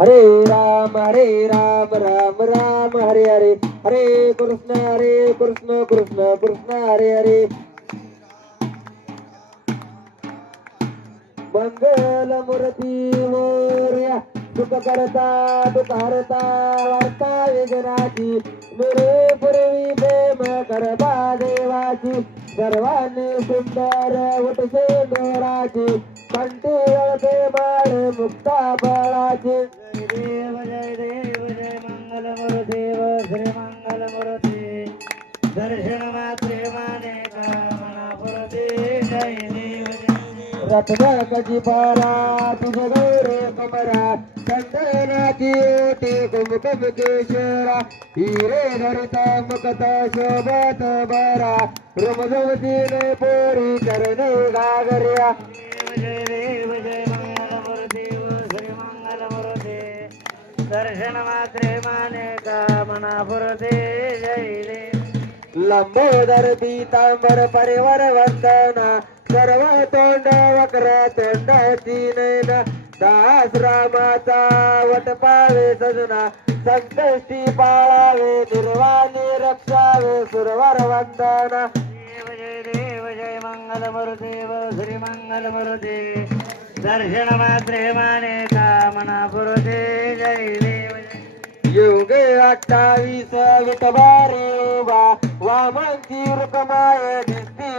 हरे राम हरे राम राम राम हरे हरे हरे कृष्ण हरे कृष्ण कृष्ण कृष्ण हरे हरे। मंगल मूर्ती मोर्या सुख करता दुःख हरता वार्ता वेदनाची मिळे पूर्वी प्रेम करता देवाची सर्वांनी सुंदर उठसे डोराची कंटी वळते बाळ मुक्ता बळाची देव रत्न कजी पारा तुझ गौरे कमरा चंदनाची ओटी कुमकुम केशरा हिरे धरता मुकत शोभत बरा रुमझुमतीने पोरी करणे गागर्या देव दर्शन मात्रे माने कामना पुरते जय लंबोदर पीतांबर परिवार वंदना सर्व तोंड वक्र तोंडाची नयन दास रामाचा वट पावे सजना. संकष्टी पाळावे निर्वाणी रक्षावे सुरवर वंदना. देव जय देव जय मंगल देव श्री मंगल मूर्ती दर्शन मात्रे माने कामना पुरते. जय देव जय. युगे अठ्ठावीस विटबारी उभा वामनची रुकमाय दिसती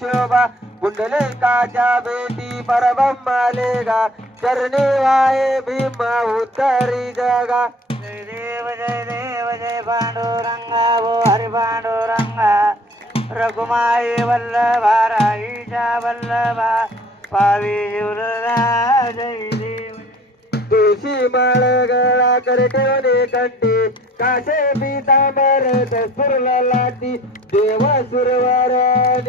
शोभा. कुंडलिकाच्या भेटी परब्रह्मालेगा चरणी वाये भीमा उत्तरी जगा. जय देव जय देव जय पांडुरंगा वो हरि पांडुरंगा. रघुमाई वल्लभा राईच्या वल्लभा. पावी शिवलगा जय देव तुळशी माळ गळा कर ठेवणे कंठी. काशे पितांबर दसुरला लाटी. देव सुरवर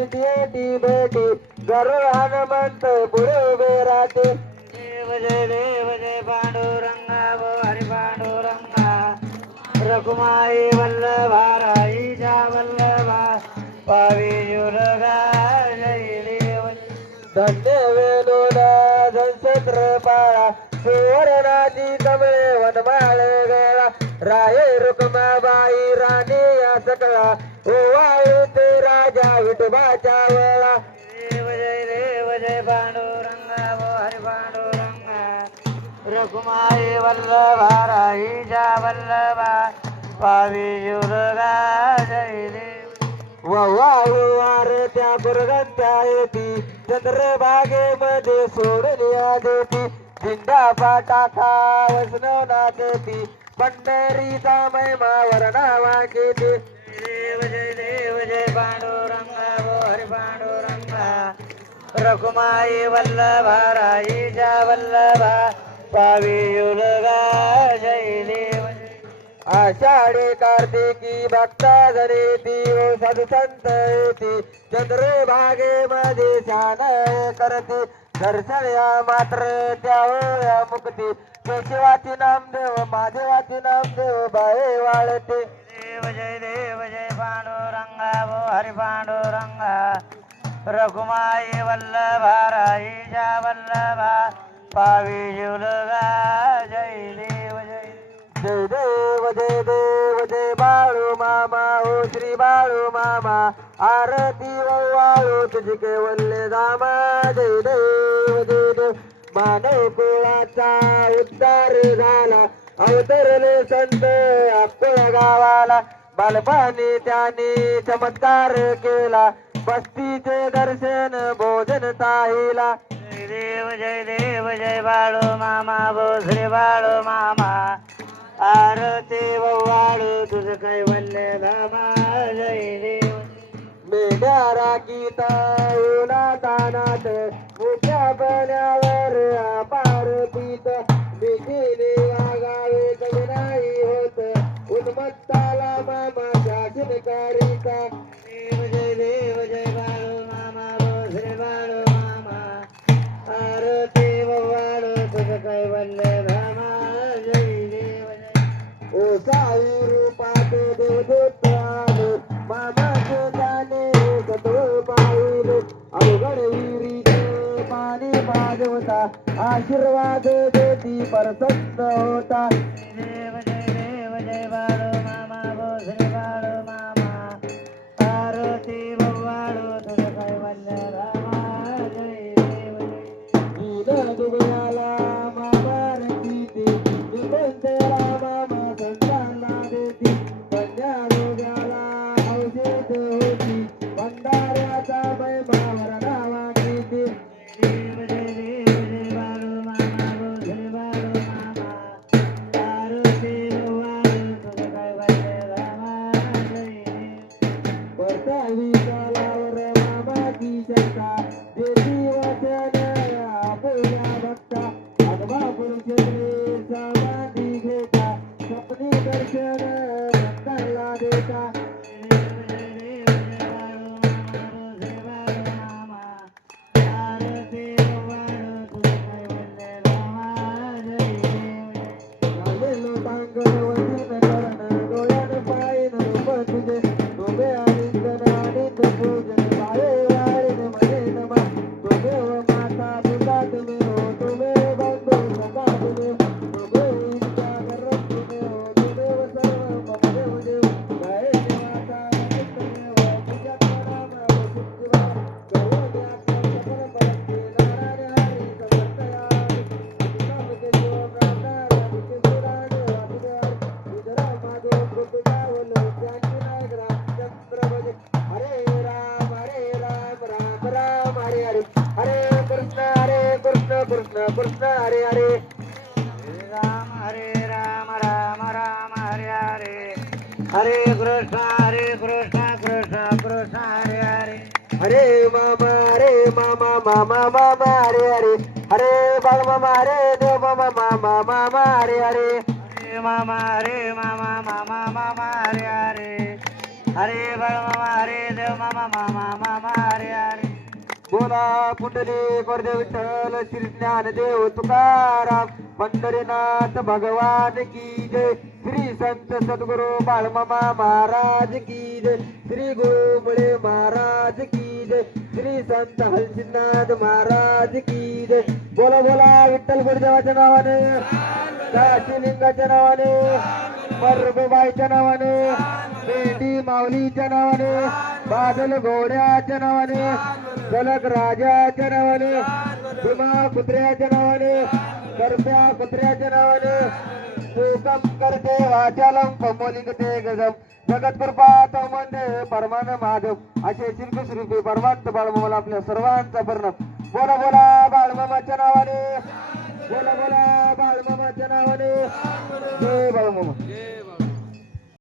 भेटी. गरुड हनुमंत पुढे उभे राहते. देव जय देव जय पांडुरंगा हरि पांडुरंगा. रघुमाई वल्लभा राईच्या वल्लभा. पावी शिवलगा जय देव. धन्य वेलोला धनसत्र पाळा सुवर्णाची कमळे वनमाळ गळा. राये रुक्माबाई रघुमाई वल्लभा राईच्या वल्लभा पावी वाळू वार त्या बुरगंत्या येती चंद्रभागेमध्ये सोडल्या देती झिंडा पाटाखा वसनं नाचती पंढरीचा महिमा वर्णावा केती देव जय देव जय पांडुरंगा हरि पांडुरंगा। रघुमाई वल्लभा राईच्या वल्लभा पावी युलगा जय देव आषाढी कार्तिकी भक्ता जनेती ओ साधू संत येती चंद्रभागेमध्ये शान करती। दर्शन या मात्र त्या या मुक्ती केशवाची नामदेव महादेवाची नामदेव बाळे वाळते। देव जय देव जय पांडुरंगा भो हरि पांडुरंगा रघुमाई वल्लभा राईजा वल्लभा। पावी जय देव जय जय देव जय देव जय बाळू मामा हो श्री बाळू मामा. आरती वाळू तुझी केवल्य दामा जय देव जय देव. मानव कुळाचा उद्धार झाला. अवतरले संत अक्कळ गावाला. बालपानी त्याने चमत्कार केला. बस्तीचे दर्शन भोजन ताईला. जय देव जय देव जय बाळो मामा वो श्री मामा. आरती वाळू तुझ कैवल्य धामा जय देव मेढ्या गीता ओला तानात मोठ्या साई रूपात देवदूत आले मामाचे पाहिले अवघड विहिरीचे पाणी पाजवता आशीर्वाद देती परसन्न होता देव जय देव जय बाळो मामा भोसरे बाळो मामा पार्वती बव्वाळो तुझं कैवल्य रामा जय देव जय नील मामा रंगीते निबंध Bangalore. हरे कृष्ण हरे कृष्ण कृष्ण कृष्ण हरे हरे। हरे मामा हरे मामा मामा मामा हरे हरे। हरे बाल मामा हरे देव मामा मामा मामा हरे हरे। हरे मामा हरे मामा मामा मामा हरे हरे। हरे बळ मामा हरे देव मामा मामा मामा हरे हरे। बोला पुंडली कोरदे विठ्ठल श्री ज्ञानदेव तुकाराम पंढरीनाथ भगवान की जय। श्री संत सद्गुरु बाळमामा महाराज की जय. श्री गोमळे महाराज की जय. श्री संत हलसिनाथ महाराज की जय. बोला बोला विठ्ठल गुरुदेवाच्या नावाने काशीलिंगाच्या नावाने परबबाईच्या नावाने बेटी माऊलीच्या नावाने बादल घोड्याच्या नावाने सलग राजाच्या नावाने भीमा कुत्र्याच्या नावाने करप्या कुत्र्याच्या नावाने सुकम करते वाचालम कमोलिंगते गजम जगत म्हणजे परमान माधव. असे श्रीकृष्ण परमांत बाळमामाला आपल्या सर्वांचा परिणाम बोला बोला बाळमामाच्या नावाने. बोला बोला बाळमामाच्या नावाने. जय बाळमामा.